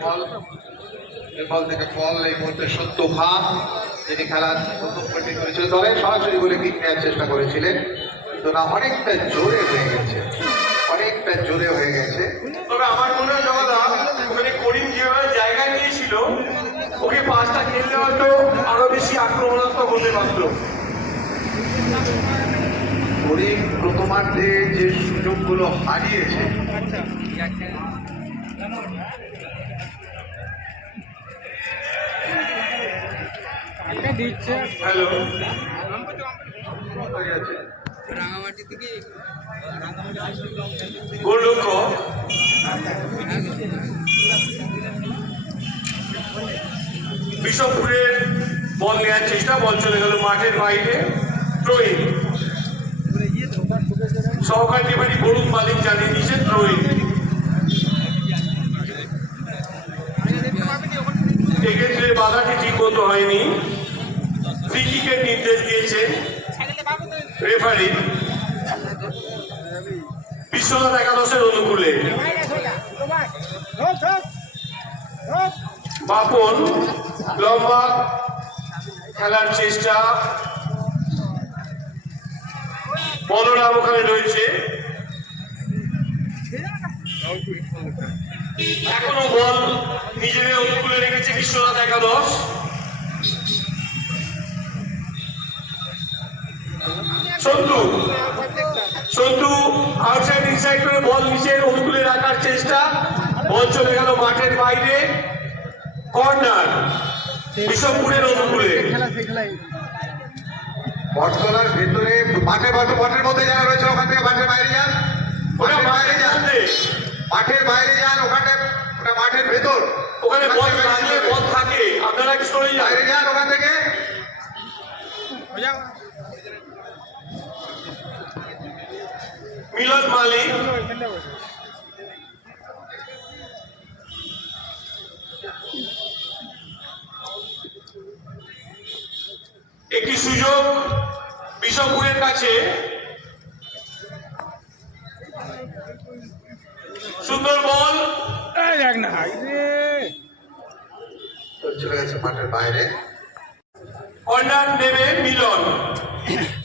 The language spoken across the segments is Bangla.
ফল বেঙ্গল থেকে ফল এই মুহূর্তে যিনি খেলার প্রথম ব্যাটিং করেছিলেন দলে সরাসরি বলে কিক নেওয়ার চেষ্টা করেছিলেন। কিন্তু না অনেকটা জোরে হয়ে গেছে। অনেকটা জোরে হয়ে গেছে। তবে আমার মনে হয় জগদা ওখানে করিম যেভাবে জায়গা নিয়েছিল ওকে পাঁচটা খেললে হয়তো আরও বেশি আক্রমণাত্মক হতে পারত। করিম প্রথমার্ধে যে সুযোগগুলো হারিয়েছে দিচ্ছে। রাঙামাটি থেকে বিশপপুরের বল নেওয়ার চেষ্টা বল চলে গেল মাঠের বাইরে। থ্রোইং সহকারী রেফারি বরুণ মালিক জানিয়ে দিয়েছেন থ্রোইং এক্ষেত্রে বাধাটি ঠিক মতো হয়নি। ফ্রি কিকের নির্দেশ দিয়েছেন রেফারি। বিশ্বনাথ একাদশের অনুকূলে। বাপন, লম্বা খেলার চেষ্টা। বলরাম ওখানে রয়েছে। এখনও বল নিজেদের অনুকূলে রেখেছে বিশ্বনাথ একাদশ। সন্তু সন্তু আউটসাইড ইনসাইড করে বল নিচের অনুকূলে রাখার চেষ্টা। বল চলে গেল মাঠের বাইরে। কর্নার বিশপপুরের অনুকূলে বটতলার ভেতরে মাঠে মাঠে মাঠের মধ্যে যারা রয়েছে ওখান থেকে মাঠের বাইরে যান। ওরা মাঠের বাইরে মাঠের যান। মাঠের বাইরে যান ওখানে ওটা মাঠের ভেতর। ওখানে বল থেকে বল থাকে। আপনারা কি সরে যান বাইরে যান ওখান থেকে। মিলন মালিক। একটি সুযোগ বিশপুরের কাছে। সুন্দর বল। দেখ না চলে গেছে মাঠের বাইরে। নেবে মিলন মিলন।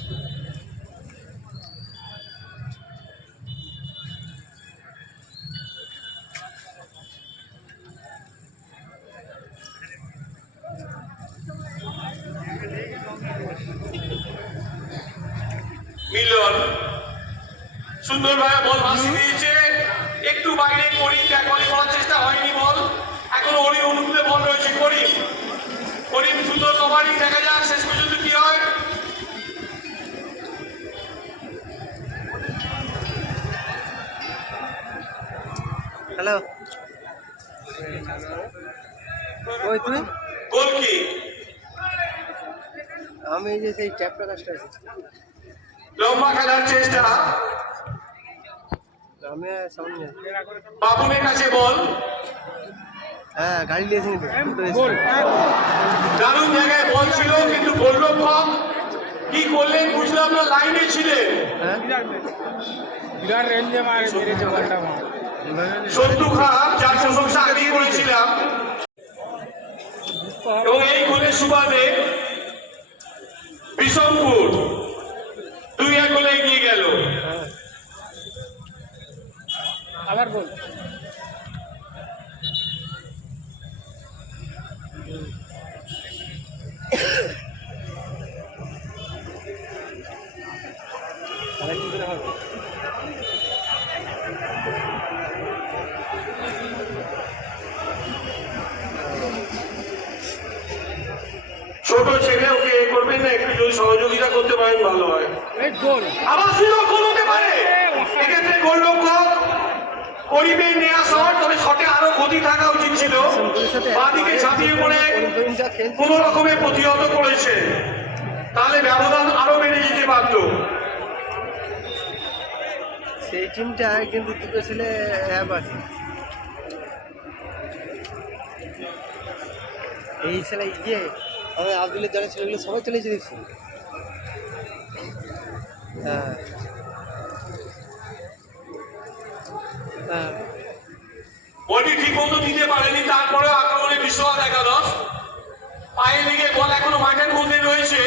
হ্যালো ওই তুই আমি যে সেই ট্যাপটা কাজটা আছি লম্বা খেলার চেষ্টা। আমি সামনে বাবুনের কাছে বল। হ্যাঁ গাড়ি নিয়েছি গোল। দারুণ জায়গায় বল ছিল কিন্তু গোলরক্ষক কি করলেন বুঝলাম না লাইনে ছিলেন। হ্যাঁ? বিরাট রেঞ্জে মারে মেরেছে বলটা মার সন্তু খান যার প্রশংসা আগেই করেছিলাম। এবং এই গোলের সুবাদে বিষমপুর দুই এক গোলে এগিয়ে গেল। আবার গোল। সেই টিমটা কিন্তু দুটো ছেলে অ্যাপ আছে। এই ছেলে গিয়ে আমি আব্দুলের যারা ছেলেগুলো সবাই চলে এসে দেখছি। হ্যাঁ। হ্যাঁ। বডি ঠিক মতো দিতে পারেনি তারপরেও আক্রমণে বিশ্বনাথ একাদশ। পায়ে লেগে বল এখনও মাঠের মধ্যে রয়েছে।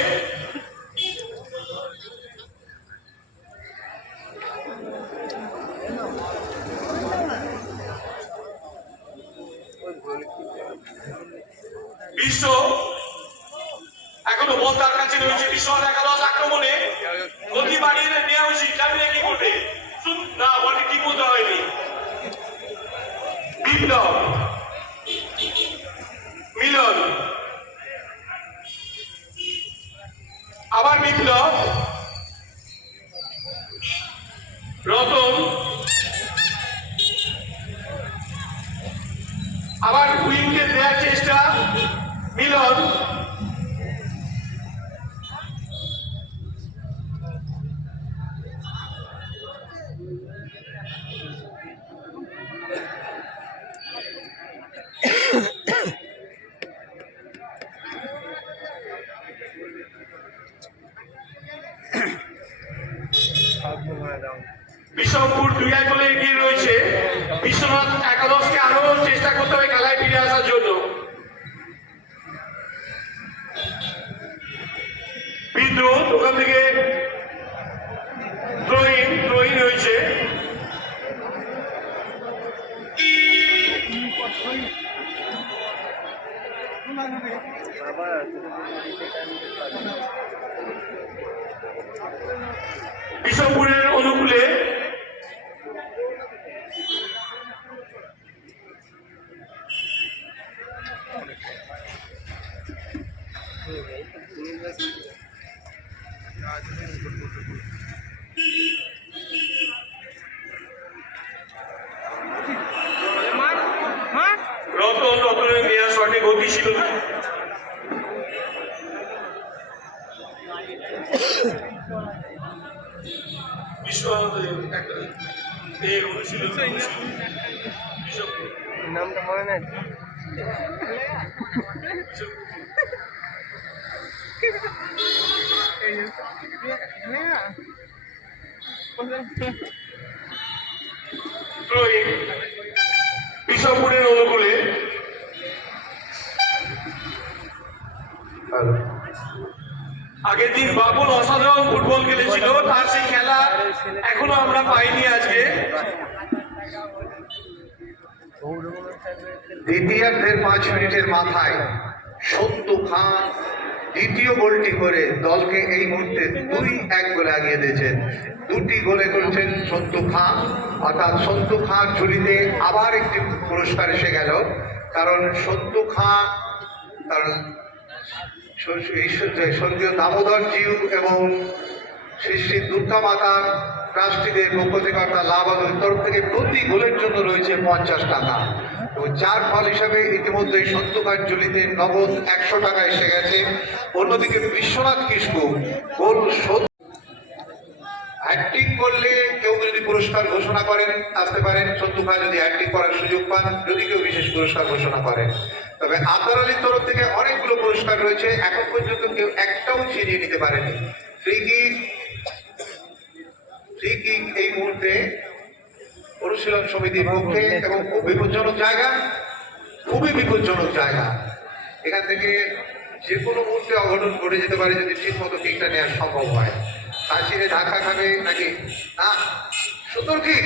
একাদশকে আরও চেষ্টা করতে হবে খেলায় ফিরে আসার জন্য। ওখান থেকে শটে ছিল না। নামটা মনে নাই থ্রোইং বিশ্বপুরের অনুকূলে আগের দিন বাবুল অসাধারণ ফুটবল খেলেছিল তার সেই খেলা এখনও আমরা পাইনি আজকে দ্বিতীয়ার্ধের পাঁচ মিনিটের মাথায় সন্তু খান দ্বিতীয় গোলটি করে দলকে এই মুহূর্তে দুই এক গোলে আগিয়ে দিয়েছেন। দুটি গোলে করেছেন সন্তু খান। অর্থাৎ সন্তু খান ঝুলিতে আবার একটি পুরস্কার এসে গেল। কারণ সন্তু খান ঈশ্বর- স্বর্গীয় দামোদর জিউ এবং শ্রী শ্রী দুর্গা মাতার ট্রাস্টিদের পক্ষ থেকে অর্থাৎ লাভ তরফ থেকে প্রতি গোলের জন্য রয়েছে পঞ্চাশ টাকা। এবং চার ফল হিসাবে ইতিমধ্যে সত্যকার জুলিতে নগদ একশো টাকা এসে গেছে। অন্যদিকে বিশ্বনাথ কিসকু গোল হ্যাট্রিক করলে কেউ যদি পুরস্কার ঘোষণা করেন, আসতে পারেন। সন্তু খান যদি হ্যাট্রিক করার সুযোগ পান, যদি কেউ বিশেষ পুরস্কার ঘোষণা করেন। তবে আব্দার আলীর তরফ থেকে অনেকগুলো পুরস্কার রয়েছে। এখন পর্যন্ত কেউ একটাও ছিনিয়ে নিতে পারেনি। ফ্রি কিক এই মুহূর্তে অনুশীলন সমিতির পক্ষে এবং খুব বিপজ্জনক জায়গা, খুবই বিপজ্জনক জায়গা। এখান থেকে যে কোনো মুহূর্তে অঘটন ঘটে যেতে পারে যদি ঠিক মতো কিকটা নেওয়া সম্ভব হয়। সাচিনে ধাক্কা খাবে নাকি? না, সুন্দর কিক।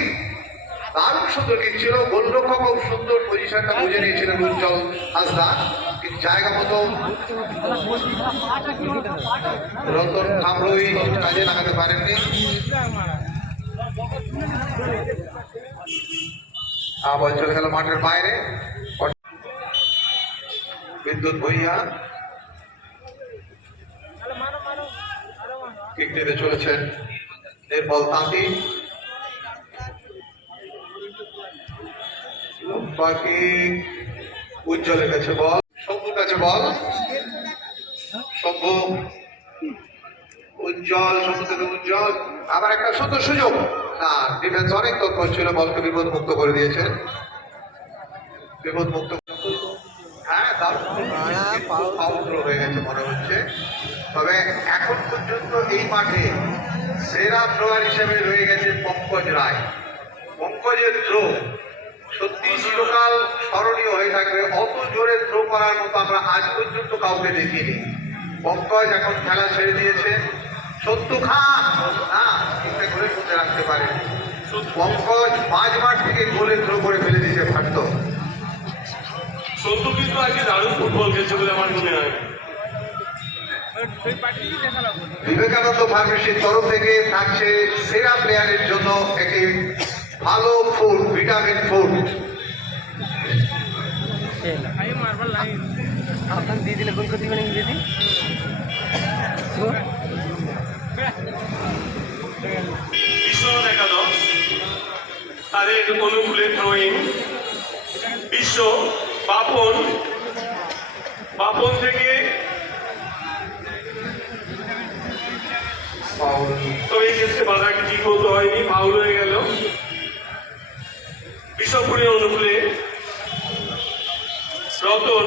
দারুণ সুন্দর কিক ছিল। গোলরক্ষক খুব সুন্দর পজিশনটা বুঝে নিয়েছিলেন উজ্জ্বল হাসদা জায়গা মতো রতন কামরুই কাজে লাগাতে পারেননি। আবার চলে গেল মাঠের বাইরে। বিদ্যুৎ ভূঁইয়া। কিক চলেছেন নির্মল তাঁতি। বাকি উজ্জ্বলের কাছে বল। শম্ভুর কাছে বল। শম্ভু। উজ্জ্বল, শম্ভু থেকে উজ্জ্বল। আবার একটা সুন্দর সুযোগ। না ডিফেন্স অনেক তৎপর ছিল বলকে বিপদ মুক্ত করে দিয়েছেন বিপদ মুক্ত হ্যাঁ হয়ে গেছে মনে হচ্ছে। তবে এখন পর্যন্ত এই মাঠে সেরা থ্রোয়ার হিসেবে রয়ে গেছে পঙ্কজ রায়। পঙ্কজের থ্রো সত্যি চিরকাল স্মরণীয় হয়ে থাকবে। অত জোরে থ্রো করার করার মতো আমরা আজ পর্যন্ত কাউকে দেখিনি। পঙ্কজ এখন খেলা ছেড়ে দিয়েছে। সত্যু খান না একটা গোলের মধ্যে রাখতে পারে। পঙ্কজ পাঁচ মাঠ থেকে গোলে থ্রো করে ফেলে দিয়েছে ভারত সন্তু কিন্তু আজকে দারুণ ফুটবল খেলছে বলে আমার মনে হয়। ওই পার্টি দেখাল বিবেকানন্দ ফার্মেসির তরফ থেকে থাকছে সেরা প্লেয়ারের জন্য একটি ভালো ফুড ভিটামিন ফুড আপনার দিয়ে দিলে গোল করে দিবেন তাদের অনুকূলে থ্রোইং বিশ্ব বাপন বাপন থেকে তবে এই ক্ষেত্রে বাধাকে ঠিক মতো হয়নি, ফাউল হয়ে গেল। বিশ্বপুরের অনুকূলে রতন।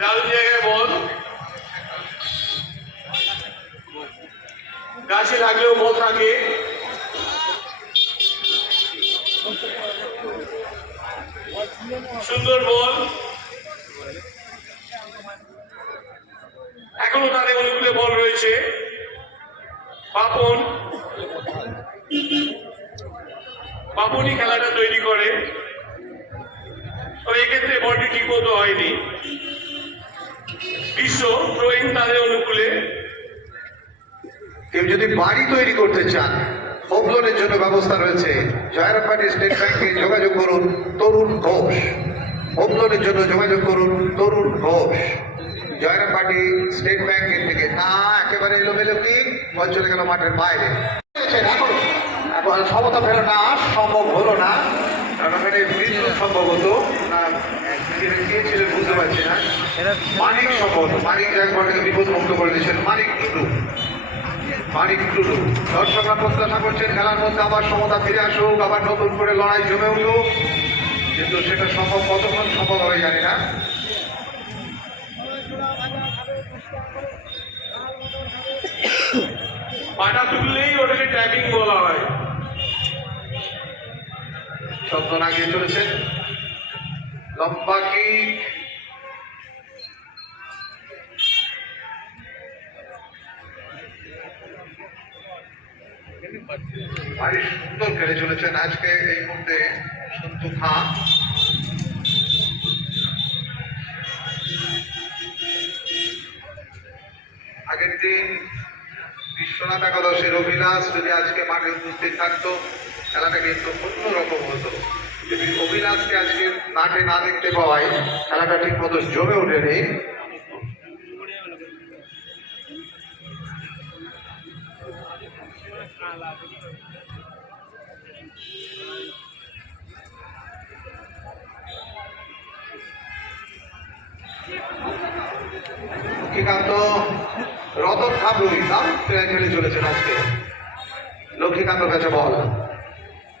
দারুণ জায়গায় বল। গাছে লাগলেও বল থাকে। সুন্দর বল। এখনও তাদের অনুকূলে বল রয়েছে। পাপন পাপনই খেলাটা তৈরি করে। তবে এক্ষেত্রে বলটি ঠিক মতো হয়নি। বিশ্ব থ্রোয়িং তাদের অনুকূলে। কেউ যদি বাড়ি তৈরি করতে চান হোম লোনের জন্য ব্যবস্থা রয়েছে। জয়রামবাটি স্টেট ব্যাংকে যোগাযোগ করুন, তরুণ ঘোষ। হোম লোনের জন্য যোগাযোগ করুন, তরুণ ঘোষ। জয়রামবাটি স্টেট ব্যাংকের থেকে। না, একেবারে এলোমেলো কি চলে গেল মাঠের বাইরে। সমতা পেল না, সম্ভব হলো না। কারণ সম্ভবত। ছিলেন বুঝতে পারছি না। মানিক সম্ভবত। মানিক থেকে বিপদ মুক্ত করে দিয়েছেন, মানিক টুডু মানিক টুডু দর্শকরা প্রত্যাশা করছেন খেলার মধ্যে আবার সমতা ফিরে আসুক আবার নতুন করে লড়াই জমে উঠুক। কিন্তু সেটা সম্ভব কতক্ষণ সম্ভব হবে জানি না। পাটা তুললেই ওটাকে ট্যাপিং বলা হয়। শব্দ লাগিয়ে চলেছেন লম্বা কি ভারী সুন্দর খেলে চলেছেন। আজকে এই মুহূর্তে সন্তু খাঁ। আগের দিন বিশ্বনাথ একাদশের অভিলাষ যদি আজকে মাঠে উপস্থিত থাকতো, খেলাটা কিন্তু অন্যরকম হতো। অভিলাষকে আজকে মাঠে না দেখতে পাওয়ায় খেলাটা ঠিক মতো জমে ওঠেনি। লক্ষ্মীকান্ত রতন খাবুই দারুণ প্লেয়ার খেলে চলেছেন আজকে। লক্ষ্মীকান্ত কাছে বল।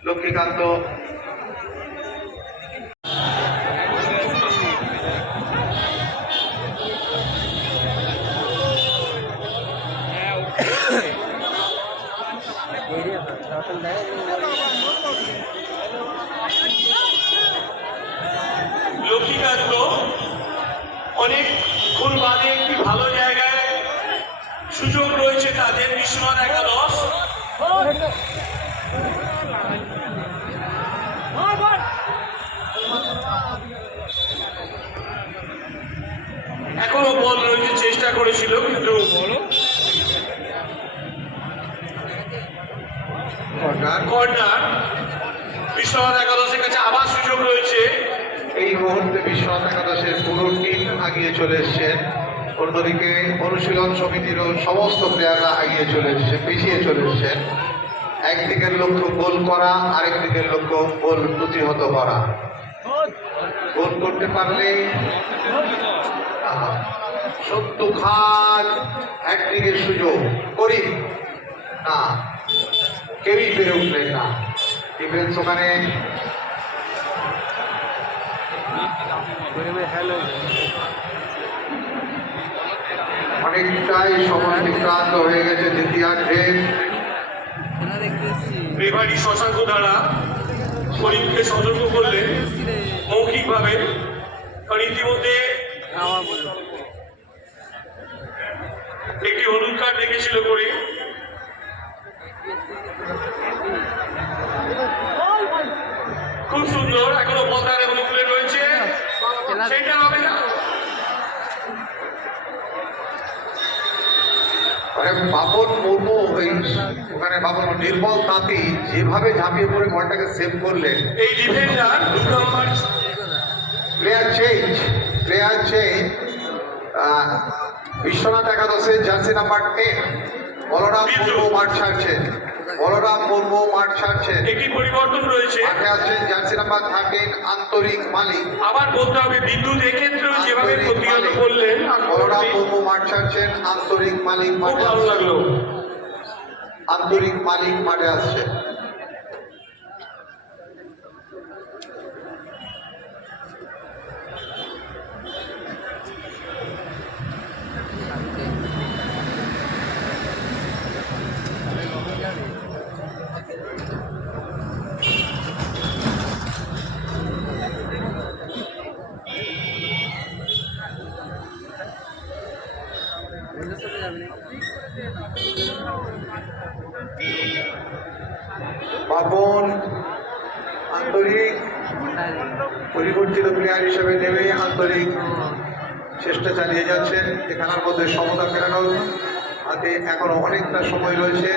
লক্ষ্মীকান্ত এখনও বল রয়েছে, চেষ্টা করেছিল, কিন্তু কর্নার বিশ্বনাথ একাদশের কাছে আবার সুযোগ রয়েছে। এই মুহূর্তে বিশ্বনাথ একাদশের পুরো টিম আগিয়ে চলে এসছেন অন্যদিকে অনুশীলন সমিতিরও সমস্ত প্লেয়াররা আগিয়ে চলে এসেছে, পিছিয়ে চলে এসেছেন একদিকের লক্ষ্য গোল করা আরেক দিকের লক্ষ্য গোল প্রতিহত করা। গোল করতে পারলে সত্তু খান একদিকের সুযোগ। করি। না, কেউই পেরে উঠলেন না। ডিফেন্স ওখানে। অনেকটাই সময় বিক্রান্ত হয়ে গেছে দ্বিতীয়ার্ধে। রেফারি শশাঙ্ক দ্বারা করিমকে সতর্ক করলেন মৌখিকভাবে কারণ ইতিমধ্যে আমার বলল একটি হলুদ কার্ড দেখেছিল করিম খুব সুন্দর এখনও পদ্মার এখনও খুলে রয়েছে সেটা হবে না মানে বাবন মুর্মু ওই ওখানে বাবন নির্মল তাঁতি যেভাবে ঝাঁপিয়ে পড়ে বলটাকে সেভ করলেন। এই defender player change player change Biswanath একাদশের jersey number ten Balaram Murmu মাঠ ছাড়ছেন। বলরাম মুর্মু মাঠ ছাড়ছেন। একটি পরিবর্তন রয়েছে। মাঠে আছেন জার্সি নাম্বার থার্টিন আন্তরিক মালিক। আবার বলতে হবে বিদ্যুৎ এক্ষেত্রেও যেভাবে প্রতিহত করলেন। বলরাম মুর্মু মাঠ ছাড়ছেন আন্তরিক মালিক মাঠে ভালো লাগল। আন্তরিক মালিক মাঠে আসছে। পাপন আন্তরিক পরিবর্তিত প্লেয়ার হিসেবে নেমে আন্তরিক চেষ্টা চালিয়ে যাচ্ছেন। যে খেলার মধ্যে সমতা ফেরানোর হাতে এখনও অনেকটা সময় রয়েছে।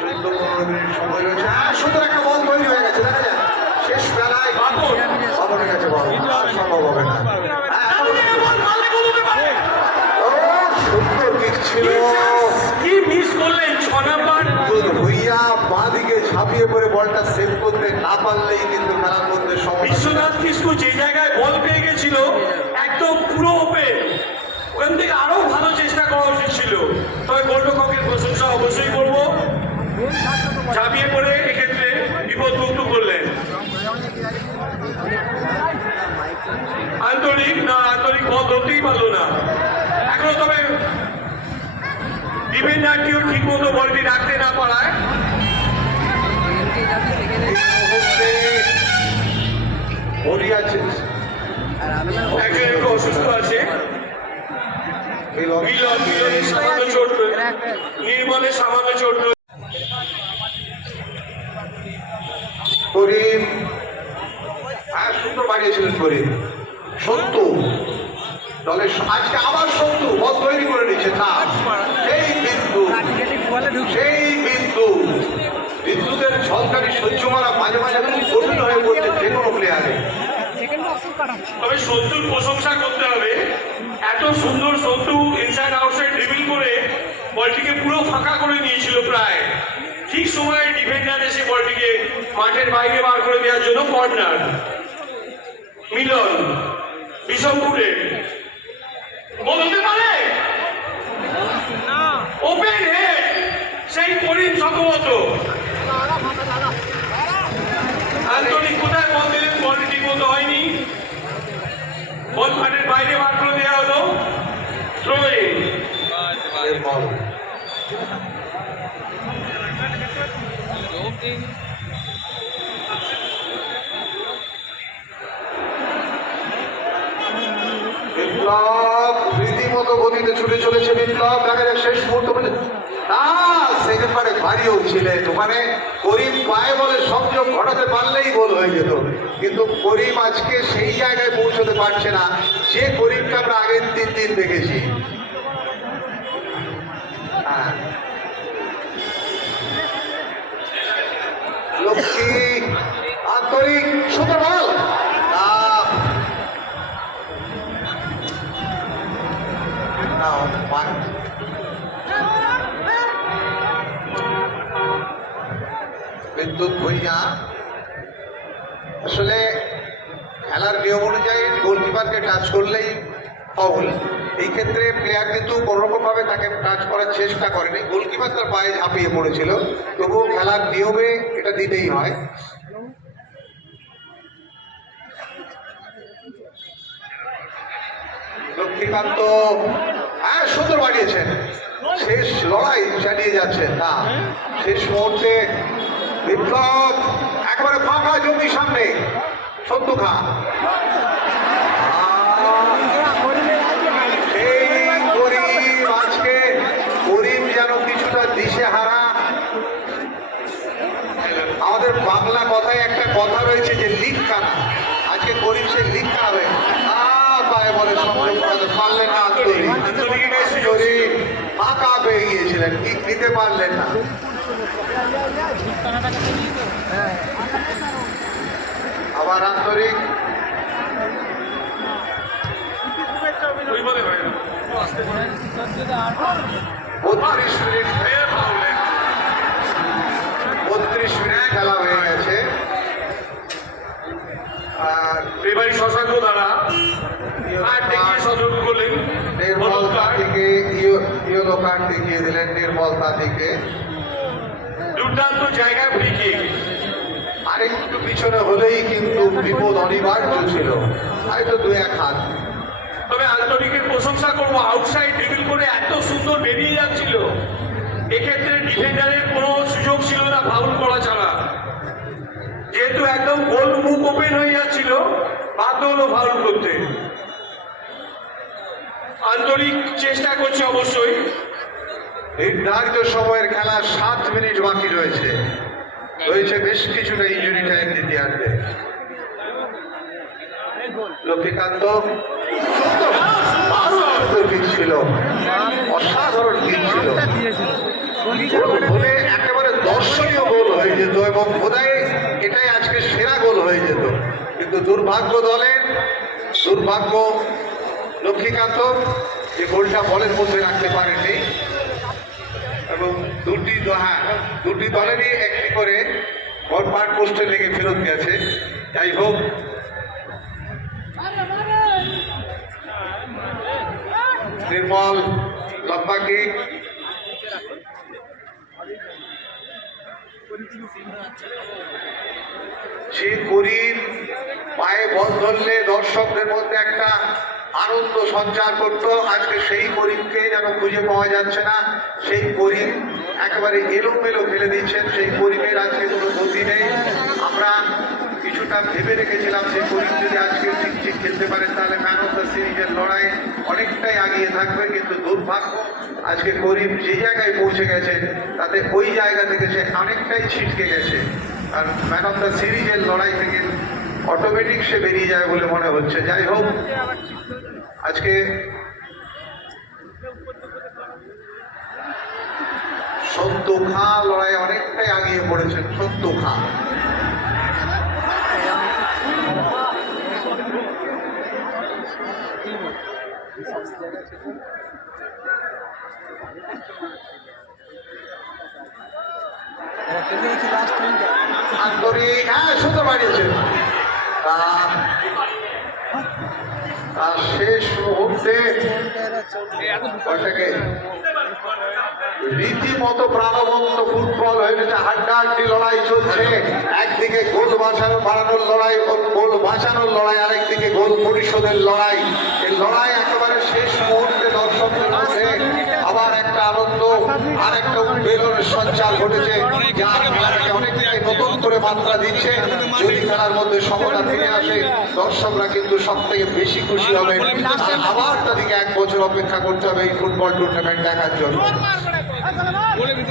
চোদ্দ পনেরো মিনিট সময় রয়েছে। হ্যাঁ সুন্দর একটা বল তৈরি হয়ে গেছে দেখা যায় শেষ বেলায় বাবনের কাছে বল। ঝাঁপিয়ে পড়ে বলটা সেভ করতে না পারলেই কিন্তু খেলার মধ্যে বিশ্বনাথ কিসকু যে জায়গায় বল পেয়ে গেছিল, একদম পুরো ওপেন ওখান থেকে আরও ভালো চেষ্টা করা উচিত ছিল। তবে গোল্ডককের প্রশংসা অবশ্যই করব। ঝাঁপিয়ে পড়ে এক্ষেত্রে বিপদমুক্ত করলেন। আন্তরিক, না, আন্তরিক বল ধরতেই পারল না। এখনও তবে ডিফেন্ডারটিও ঠিক মতো বলটি রাখতে না পারায় একজন একটু অসুস্থ আছে। মিলন মিলন মিলনের সামান্য চোট নির্মলের সামান্য চোট করিম সুন্দর বাড়িয়েছিলেন করিম। সত্তু দলের আজকে আবার সত্তু বল তৈরি করে নিচ্ছে না ঝলকানি সহ্য করা মাঝে মাঝে খুব কঠিন হয়ে পড়ছে যে কোনো প্লেয়ারে তবে সন্তুর প্রশংসা করতে হবে। এত সুন্দর সন্তু ইনসাইড আউটসাইড ড্রিবল করে বলটিকে পুরো ফাঁকা করে দিয়েছিল প্রায়। ঠিক সময়ে ডিফেন্ডার এসে বলটিকে মাঠের বাইরে বার করে দেওয়ার জন্য কর্নার মিলন বিষমপুরে বলতে পারে? ওপেন হেড সেই করিম সম্ভবত। আন্তরিক কোথায় বল দিলেন? বলটি ঠিক মতো হয়নি। বল মাঠের বাইরে বার করে দেওয়া হলো। বল বিপ্লব রীতিমতো গতিতে ছুটে চলেছে বিপ্লব। দেখা যাক শেষ মুহূর্ত পর্যন্ত। না সেকেন্ড পারে ভারীও ছিলেন মানে করিম পায়ে বলে সংযোগ ঘটাতে পারলেই গোল হয়ে যেত। কিন্তু করিম আজকে সেই জায়গায় পৌঁছতে পারছে না। যে করিমকে আমরা আগের তিন দিন দেখেছি। হ্যাঁ। বিদ্যুৎ ভূঁইয়া। আসলে খেলার নিয়ম অনুযায়ী গোলকিপারকে টাচ করলেই ফাউল এই ক্ষেত্রে প্লেয়ার কিন্তু কোনোরকমভাবে তাকে টাচ করার চেষ্টা করেনি। গোলকিপার তার পায়ে ঝাঁপিয়ে পড়েছিল। তবুও খেলার নিয়মে এটা দিতেই হয়। লক্ষ্মীকান্ত হ্যাঁ সুন্দর বাড়িয়েছেন শেষ লড়াই চালিয়ে যাচ্ছেন না, শেষ মুহূর্তে বিপ্লব একেবারে ফাঁকা জমি সামনে। সত্য খা আমাদের বাংলা কথায় একটা কথা রয়েছে যে লিক কানা। আজকে করিম সে কানাবে আহ, পায়ে বলে পারলেন না ফাঁকা পেয়ে গিয়েছিলেন দিতে পারলেন না। আবার আন্তরিক। বত্রিশ মিনিট বত্রিশ মিনিট খেলা হয়ে গেছে। আর এবারই শশাঙ্ক দ্বারা নির্মল। তাঁতিকে ইয়েলো কার্ড দেখিয়ে দিলেন নির্মল তাঁতিকে দুর্দান্ত জায়গায় ফ্রি কিক আরেকটু পিছনে হলেই কিন্তু বিপদ অনিবার্য ছিল। হয়তো দু এক হাত। তবে আন্তরিকের প্রশংসা করব আউটসাইড ড্রিবল করে এত সুন্দর বেরিয়ে যাচ্ছিল। এক্ষেত্রে ডিফেন্ডারের কোনো সুযোগ ছিল না ফাউল করা ছাড়া। যেহেতু একদম গোল মুখ ওপেন হয়ে যাচ্ছিল বাধ্য হলো ফাউল করতে। আন্তরিক চেষ্টা করছে অবশ্যই। নির্ধারিত সময়ের খেলা সাত মিনিট বাকি রয়েছে। রয়েছে বেশ কিছুটা ইঞ্জুরি টাইম দ্বিতীয়ার্ধে। লক্ষ্মীকান্ত ছিল, অসাধারণ কিক ছিল। একেবারে দর্শনীয় গোল হয়ে যেত এবং বোধহয় এটাই আজকে সেরা গোল হয়ে যেত। কিন্তু দুর্ভাগ্য দলের দুর্ভাগ্য লক্ষ্মীকান্ত যে গোলটা বলের মধ্যে রাখতে পারেনি এবং দুটি দ- হ্যাঁ দুটি দলেরই একটি করে বল পার পোস্টে লেগে ফেরত গেছে। যাই হোক। নির্মল লম্বা কিক। সেই করিম পায়ে বল ধরলে দর্শকদের মধ্যে একটা আনন্দ সঞ্চার করতো। আজকে সেই করিমকে যেন খুঁজে পাওয়া যাচ্ছে না। সেই করিম একেবারে এলোমেলো ফেলে দিচ্ছেন। সেই করিমের আজকে কোনো গতি নেই। আমরা কিছুটা ভেবে রেখেছিলাম সেই করিম যদি আজকে ঠিক ঠিক খেলতে পারেন তাহলে ম্যান অফ দ্য সিরিজের লড়াই অনেকটাই আগিয়ে থাকবে। কিন্তু দুর্ভাগ্য, আজকে করিম যে জায়গায় পৌঁছে গেছে, তাতে ওই জায়গা থেকে সে অনেকটাই ছিটকে গেছে। আর ম্যান অফ দ্য সিরিজের লড়াই থেকে অটোমেটিক সে বেরিয়ে যায় বলে মনে হচ্ছে। যাই হোক আজকে সত্য খা লড়াই অনেকটাই আগিয়ে পড়েছেন সত্য খা আন্তরিক হ্যাঁ সুন্দর বাড়িয়েছেন তা- তার শেষ মুহূর্তে ওটাকে রীতিমতো প্রাণবন্ত ফুটবল হয়ে গেছে হাড্ডাহাড্ডি লড়াই চলছে। একদিকে গোল বাঁচানো বাড়ানোর লড়াই গোল বাঁচানোর লড়াই, আরেকদিকে গোল পরিশোধের লড়াই। এই লড়াই একেবারে শেষ মুহূর্তে দর্শকদের মধ্যে আবার একটা আনন্দ আর একটা উদ্বেলনের সঞ্চার ঘটেছে যা খেলাটাকে অনেকটাই নতুন করে মাত্রা দিচ্ছে। যদি খেলার মধ্যে সমতা ফিরে আসে দর্শকরা কিন্তু সব থেকে বেশি খুশি হবে আবার তাদেরকে এক বছর অপেক্ষা করতে হবে এই ফুটবল টুর্নামেন্ট দেখার জন্য।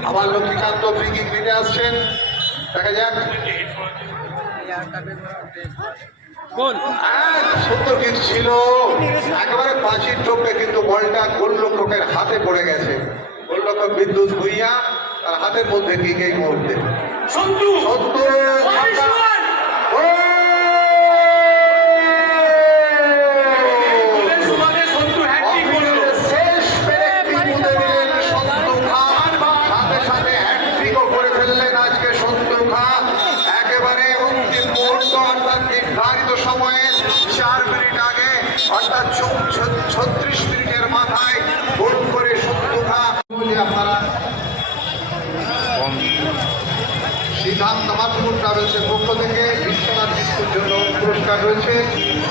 আবার লক্ষ্মীকান্ত ফ্রিকিং নিতে আসছেন। দেখা যাক। গোল সুন্দর কিক ছিল। একেবারে পাঁচির চোখে কিন্তু বলটা গোলরক্ষকের হাতে পড়ে গেছে। গোলরক্ষক বিদ্যুৎ ভুইয়া তার হাতের মধ্যে ঠিক এই মুহূর্তে। সত্য সত্য গোলের সুবাদে সন্তু হ্যাট্রিক করল শেষ পেরেকটি মুছে দিলেন সন্তু খান সাথে সাথে হ্যাট্রিকও করে ফেললেন আজকে সন্তু খান একেবারে অন্তিম মুহূর্ত অর্থাৎ নির্ধারিত সময়ে চার মিনিট আগে অর্থাৎ ছত্রিশ মিনিটের মাথায় গোল করে সন্তু খান বলি আপনারা সিদ্ধান্ত মাতৃমুখ ট্রাভেলসের পক্ষ থেকে বিশ্বনাথ বিস্কুর জন্য পুরস্কার রয়েছে।